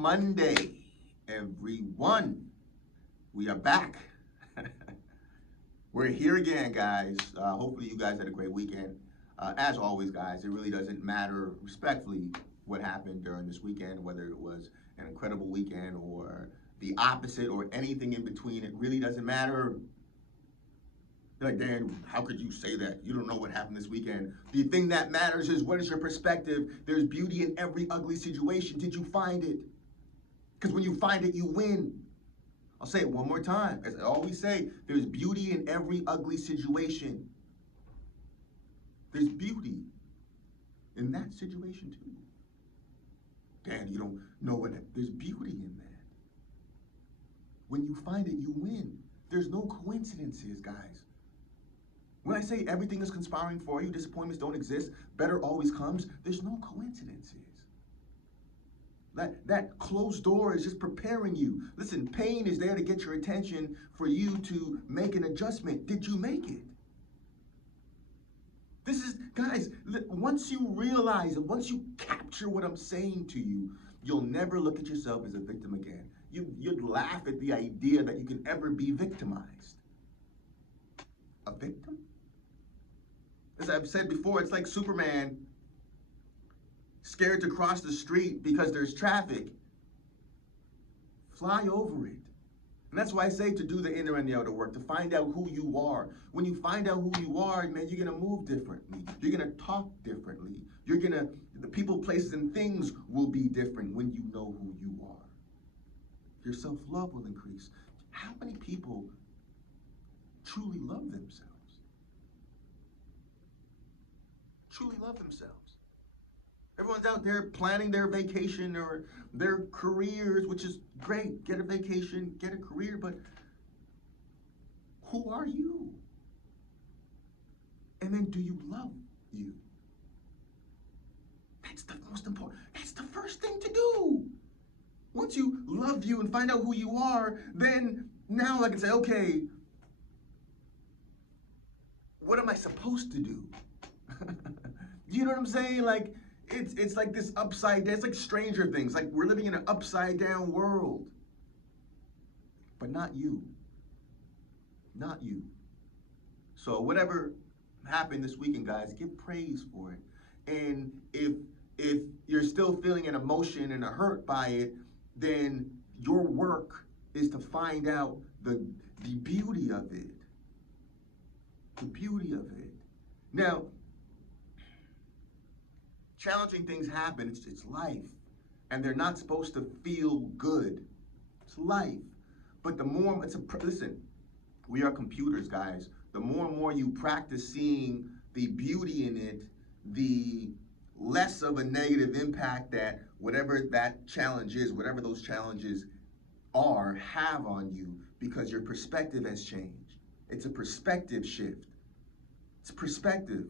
Monday, everyone. We are back. We're here again, guys. Hopefully, you guys had a great weekend. As always, guys, it really doesn't matter, respectfully, what happened during this weekend, whether it was an incredible weekend or the opposite or anything in between. It really doesn't matter. Like, Dan, how could you say that? You don't know what happened this weekend. The thing that matters is, what is your perspective? There's beauty in every ugly situation. Did you find it? Because when you find it, you win. I'll say it one more time. As I always say, there's beauty in every ugly situation. There's beauty in that situation too. Dan, you don't know what, there's beauty in that. When you find it, you win. There's no coincidences, guys. When I say everything is conspiring for you, disappointments don't exist, better always comes, there's no coincidences. That closed door is just preparing you. Listen, pain is there to get your attention for you to make an adjustment. Did you make it? This is, guys, once you realize and once you capture what I'm saying to you, you'll never look at yourself as a victim again. You'd laugh at the idea that you can ever be victimized. A victim? As I've said before, it's like Superman scared to cross the street because there's traffic. Fly over it. And that's why I say to do the inner and the outer work, to find out who you are. When you find out who you are, man, you're gonna move differently. You're gonna talk differently. The people, places, and things will be different when you know who you are. Your self-love will increase. How many people truly love themselves? Truly love themselves. Everyone's out there planning their vacation or their careers, which is great. Get a vacation, get a career, but who are you? And then, do you love you? That's the most important. That's the first thing to do. Once you love you and find out who you are, then now I can say, okay, what am I supposed to do? You know what I'm saying? Like, it's like this upside down, it's like Stranger Things. Like, we're living in an upside down world. But not you. Not you. So whatever happened this weekend, guys, give praise for it. And if you're still feeling an emotion and a hurt by it, then your work is to find out the beauty of it. The beauty of it. Now, challenging things happen. It's life. And they're not supposed to feel good. It's life. But the more, listen, we are computers, guys. The more and more you practice seeing the beauty in it, the less of a negative impact that whatever that challenge is, whatever those challenges are, have on you, because your perspective has changed. It's a perspective shift. It's perspective.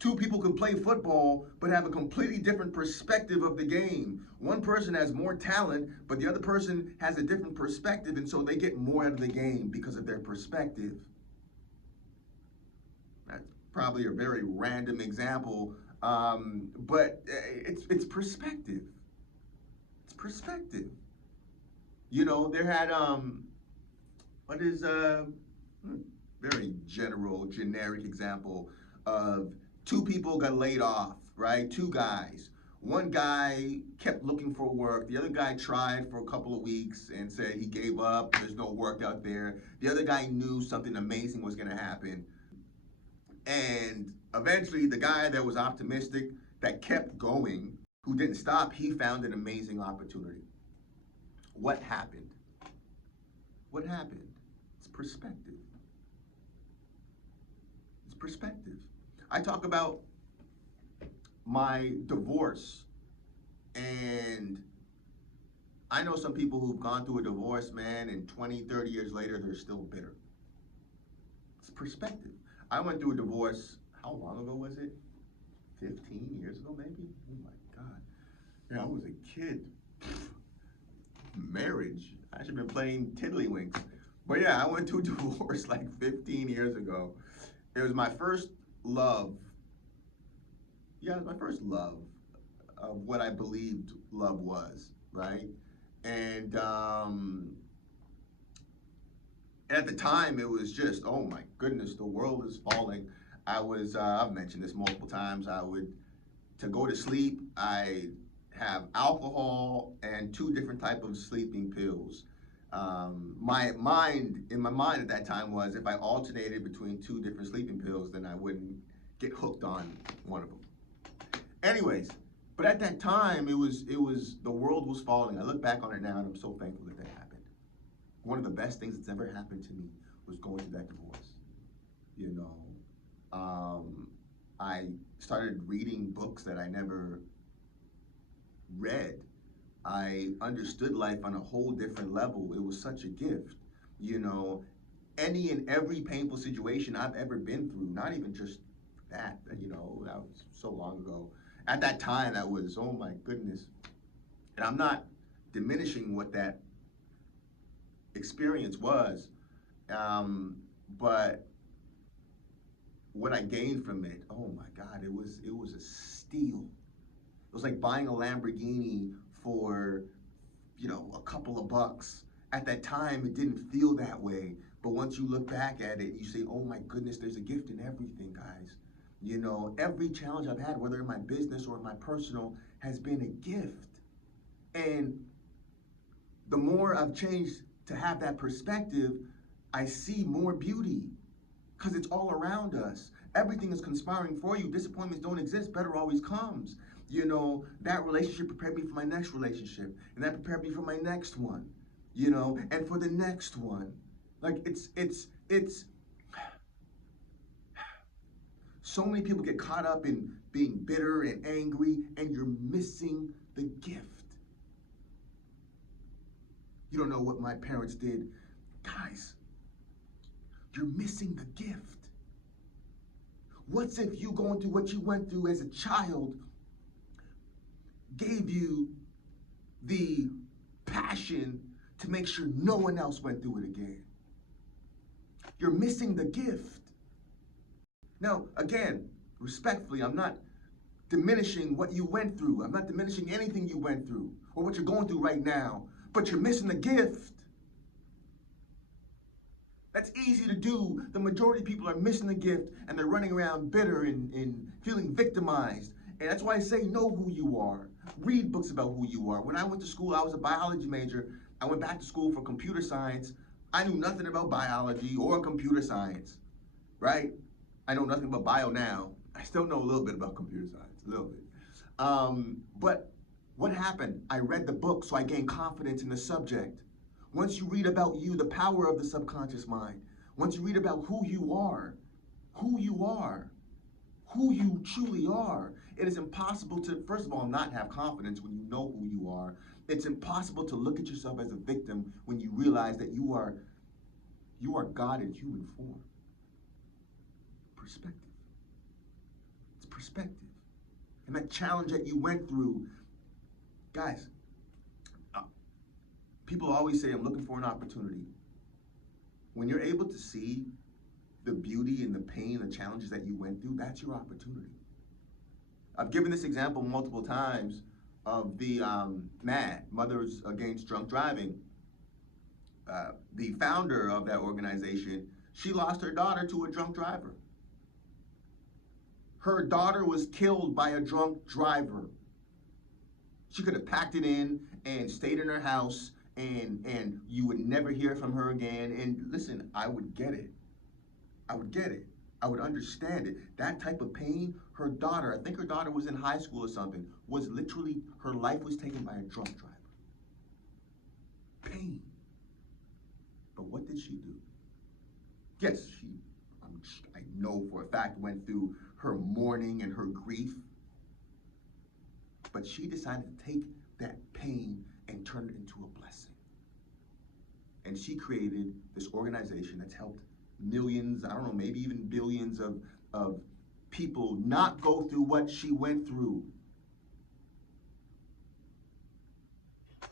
Two people can play football, but have a completely different perspective of the game. One person has more talent, but the other person has a different perspective, and so they get more out of the game because of their perspective. That's probably a very random example, but it's perspective. It's perspective. You know, there had, what is a very general, generic example of two people got laid off, right? Two guys. One guy kept looking for work. The other guy tried for a couple of weeks and said he gave up. There's no work out there. The other guy knew something amazing was going to happen. And eventually, the guy that was optimistic, that kept going, who didn't stop, he found an amazing opportunity. What happened? What happened? It's perspective. It's perspective. I talk about my divorce, and I know some people who've gone through a divorce, man, and 20, 30 years later, they're still bitter. It's perspective. I went through a divorce, how long ago was it? 15 years ago, maybe? Oh my God. Yeah, I was a kid. Marriage. I should have been playing tiddlywinks. But yeah, I went through a divorce like 15 years ago. It was my first love. Yeah, it was my first love of what I believed love was, right? And at the time, it was just, oh my goodness, the world is falling. I've mentioned this multiple times. To go to sleep, I have alcohol and two different type of sleeping pills. In my mind at that time was if I alternated between two different sleeping pills, then I wouldn't get hooked on one of them. Anyways, but at that time, it was the world was falling. I look back on it now, and I'm so thankful that happened. One of the best things that's ever happened to me was going through that divorce. You know, I started reading books that I never read. I understood life on a whole different level. It was such a gift. You know, any and every painful situation I've ever been through, not even just that, that was so long ago. At that time, that was, oh my goodness. And I'm not diminishing what that experience was, but what I gained from it, oh my God, it was a steal. It was like buying a Lamborghini for, a couple of bucks. At that time, it didn't feel that way. But once you look back at it, you say, oh my goodness, there's a gift in everything, guys. Every challenge I've had, whether in my business or in my personal, has been a gift. And the more I've changed to have that perspective, I see more beauty because it's all around us. Everything is conspiring for you. Disappointments don't exist. Better always comes. That relationship prepared me for my next relationship, and that prepared me for my next one, and for the next one. Like it's so many people get caught up in being bitter and angry, and you're missing the gift. You don't know what my parents did. Guys, you're missing the gift. What's if you going through what you went through as a child gave you the passion to make sure no one else went through it again? You're missing the gift. Now, again, respectfully, I'm not diminishing what you went through. I'm not diminishing anything you went through or what you're going through right now, but you're missing the gift. That's easy to do. The majority of people are missing the gift and they're running around bitter and feeling victimized. And that's why I say know who you are. Read books about who you are. When I went to school, I was a biology major. I went back to school for computer science. I knew nothing about biology or computer science, right? I know nothing about bio now. I still know a little bit about computer science, a little bit. But what happened? I read the book, so I gained confidence in the subject. Once you read about you, the power of the subconscious mind, once you read about who you are, who you truly are, it is impossible to, first of all, not have confidence when you know who you are. It's impossible to look at yourself as a victim when you realize that you are God in human form. Perspective. It's perspective. And that challenge that you went through, guys, people always say, I'm looking for an opportunity. When you're able to see the beauty and the pain, the challenges that you went through, that's your opportunity. I've given this example multiple times of the MAD, Mothers Against Drunk Driving. The founder of that organization, she lost her daughter to a drunk driver. Her daughter was killed by a drunk driver. She could have packed it in and stayed in her house, and you would never hear from her again. And listen, I would get it. I would get it. I would understand it. That type of pain, her daughter, I think her daughter was in high school or something, was literally, her life was taken by a drunk driver. Pain. But what did she do? Yes, I know for a fact, went through her mourning and her grief. But she decided to take that pain and turn it into a blessing. And she created this organization that's helped millions, I don't know, maybe even billions of people not go through what she went through.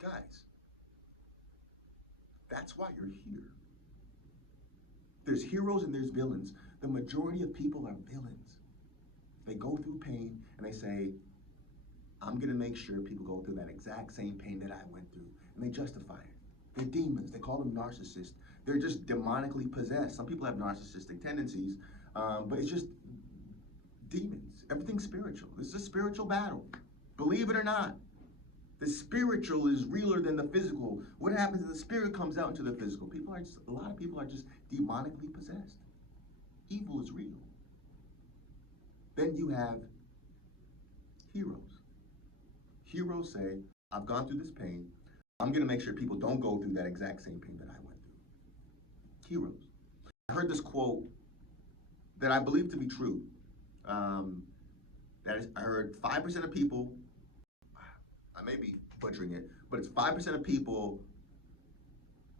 Guys, that's why you're here. There's heroes and there's villains. The majority of people are villains. They go through pain and they say, I'm going to make sure people go through that exact same pain that I went through. And they justify it. They're demons. They call them narcissists. They're just demonically possessed. Some people have narcissistic tendencies, but it's just demons. Everything's spiritual. This is a spiritual battle. Believe it or not. The spiritual is realer than the physical. What happens is the spirit comes out into the physical. A lot of people are just demonically possessed. Evil is real. Then you have heroes. Heroes say, I've gone through this pain. I'm going to make sure people don't go through that exact same pain that I went through. Heroes. I heard this quote that I believe to be true. I heard 5% of people, I may be butchering it, but it's 5% of people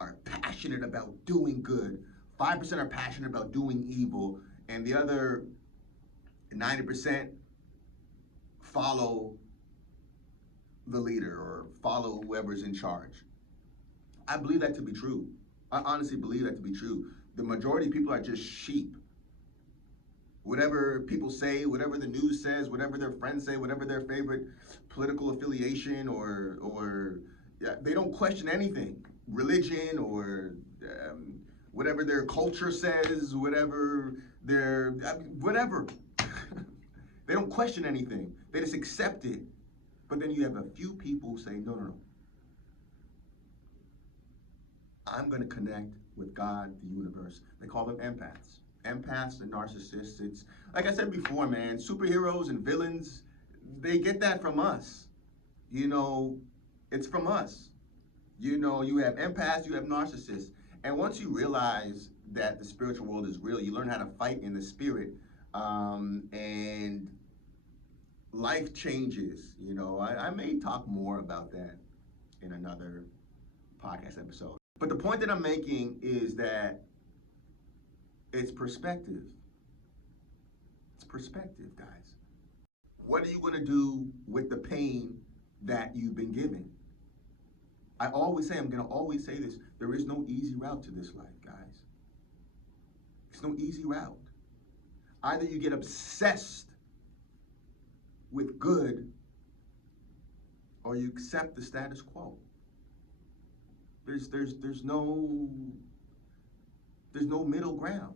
are passionate about doing good. 5% are passionate about doing evil, and the other 90% follow the leader or follow whoever's in charge. I believe that to be true. I honestly believe that to be true. The majority of people are just sheep. Whatever people say, whatever the news says, whatever their friends say, whatever their favorite political affiliation or they don't question anything. Religion or whatever their culture says, whatever whatever. They don't question anything. They just accept it. But then you have a few people who say, no. I'm going to connect with God, the universe. They call them empaths. Empaths and narcissists. It's like I said before, man, superheroes and villains, they get that from us. You know, it's from us. You know, you have empaths, you have narcissists. And once you realize that the spiritual world is real, you learn how to fight in the spirit. And life changes. You know, I may talk more about that in another podcast episode. But the point that I'm making is that it's perspective. It's perspective, guys. What are you going to do with the pain that you've been given? I'm going to always say this, there is no easy route to this life, guys. There's no easy route. Either you get obsessed with good or you accept the status quo. There's no middle ground.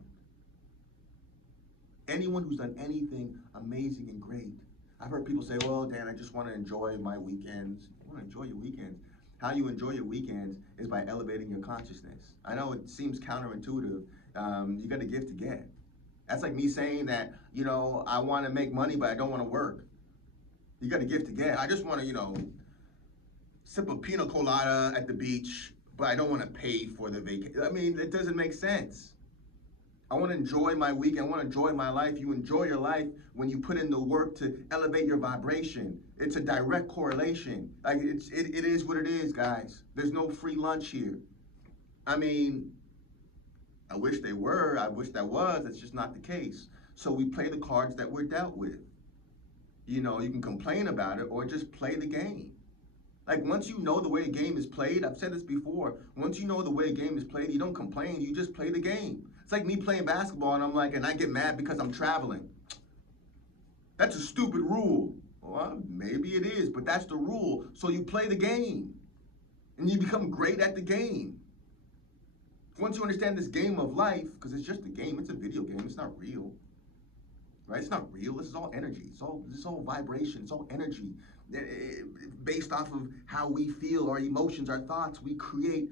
Anyone who's done anything amazing and great. I've heard people say, well, Dan, I just want to enjoy my weekends. You want to enjoy your weekends? How you enjoy your weekends is by elevating your consciousness. I know it seems counterintuitive. You got to give to get. That's like me saying that, you know, I want to make money, but I don't want to work. You got to give to get. I just want to, you know, sip a pina colada at the beach, but I don't want to pay for the vacation. I mean, it doesn't make sense. I want to enjoy my weekend. I want to enjoy my life. You enjoy your life when you put in the work to elevate your vibration. It's a direct correlation. Like it is what it is, guys. There's no free lunch here. I mean, I wish they were. I wish that was. That's just not the case. So we play the cards that we're dealt with. You know, you can complain about it or just play the game. Like once you know the way a game is played, I've said this before, once you know the way a game is played, you don't complain, you just play the game. It's like me playing basketball and I get mad because I'm traveling. That's a stupid rule. Well, maybe it is, but that's the rule. So you play the game and you become great at the game. Once you understand this game of life, because it's just a game, it's a video game, it's not real. Right? It's not real. This is all energy. This is all vibration. It's all energy. Based off of how we feel, our emotions, our thoughts, we create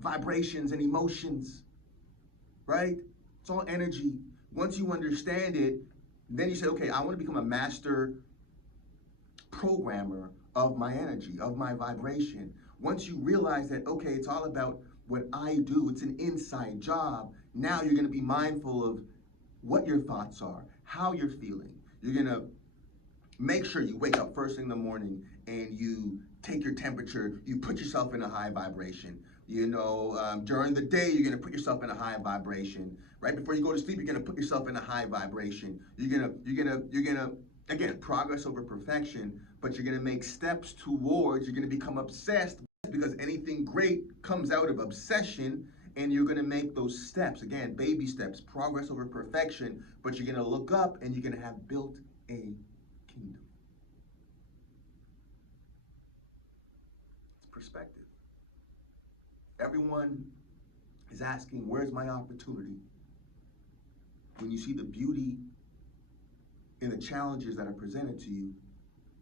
vibrations and emotions. Right? It's all energy. Once you understand it, then you say, okay, I want to become a master programmer of my energy, of my vibration. Once you realize that, okay, it's all about what I do, it's an inside job, now you're going to be mindful of what your thoughts are, how you're feeling. You're going to make sure you wake up first thing in the morning and you take your temperature, you put yourself in a high vibration. You know, during the day, you're going to put yourself in a high vibration. Right before you go to sleep, you're going to put yourself in a high vibration. You're gonna, again, progress over perfection, but you're going to make steps towards, you're going to become obsessed because anything great comes out of obsession. And you're going to make those steps, again, baby steps, progress over perfection, but you're going to look up and you're going to have built a kingdom. perspective. Everyone is asking, where's my opportunity? When you see the beauty in the challenges that are presented to you,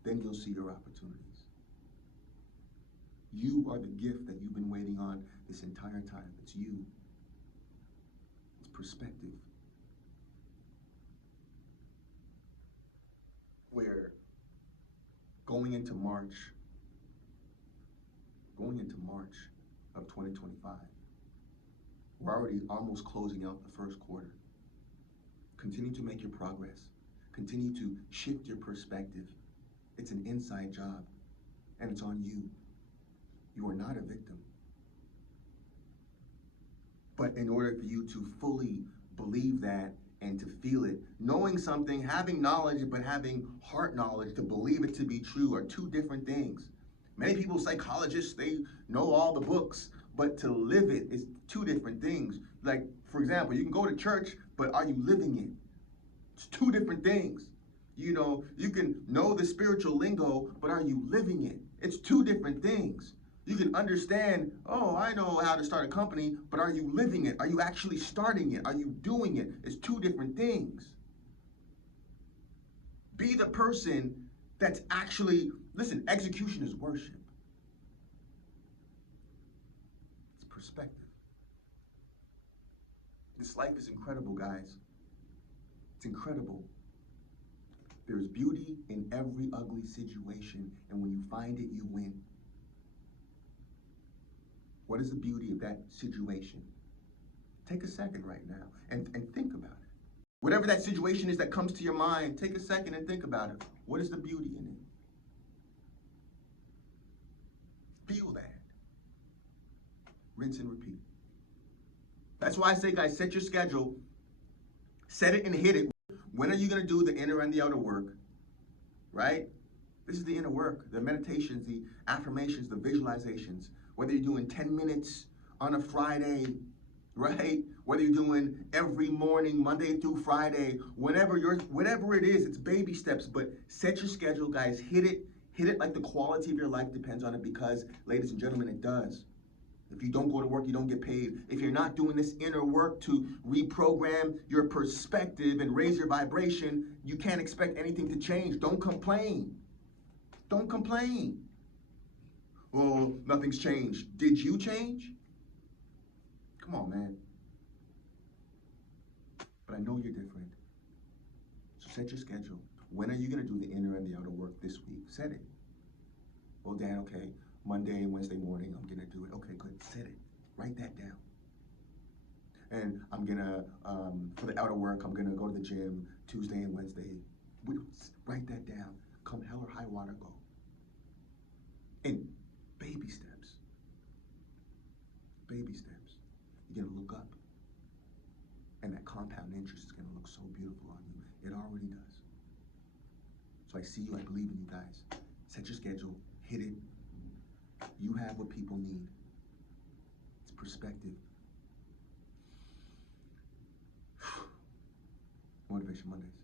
then you'll see your opportunities. You are the gift that you've been waiting on this entire time. It's you. It's perspective. We're going into March of 2025. We're already almost closing out the first quarter. Continue to make your progress. Continue to shift your perspective. It's an inside job, and it's on you. You are not a victim. But in order for you to fully believe that and to feel it, knowing something, having knowledge, but having heart knowledge to believe it to be true are two different things. Many people, psychologists, they know all the books, but to live it is two different things. Like, for example, you can go to church, but are you living it? It's two different things. You know, you can know the spiritual lingo, but are you living it? It's two different things. You can understand, oh, I know how to start a company, but are you living it? Are you actually starting it? Are you doing it? It's two different things. Be the person that's actually, listen, execution is worship. It's perspective. This life is incredible, guys. It's incredible. There's beauty in every ugly situation, and when you find it, you win. What is the beauty of that situation? Take a second right now and think about it. Whatever that situation is that comes to your mind, take a second and think about it. What is the beauty in it? Feel that. Rinse and repeat. That's why I say, guys, set your schedule. Set it and hit it. When are you going to do the inner and the outer work? Right? This is the inner work, the meditations, the affirmations, the visualizations. Whether you're doing 10 minutes on a Friday, right? Whether you're doing every morning, Monday through Friday, whatever it is, it's baby steps, but set your schedule, guys. Hit it like the quality of your life depends on it, because, ladies and gentlemen, it does. If you don't go to work, you don't get paid. If you're not doing this inner work to reprogram your perspective and raise your vibration, you can't expect anything to change. Don't complain. Don't complain. Oh, nothing's changed. Did you change? Come on, man. But I know you're different. So set your schedule. When are you going to do the inner and the outer work this week? Set it. Well, Dan, okay, Monday and Wednesday morning, I'm going to do it. Okay, good. Set it. Write that down. And I'm going to, for the outer work, I'm going to go to the gym Tuesday and Wednesday. Write that down. Come hell or high water, go. And baby steps. Baby steps. You're going to look up. And that compound interest is going to look so beautiful on you. It already does. So I see you. I believe in you guys. Set your schedule. Hit it. You have what people need. It's perspective. Motivation Mondays.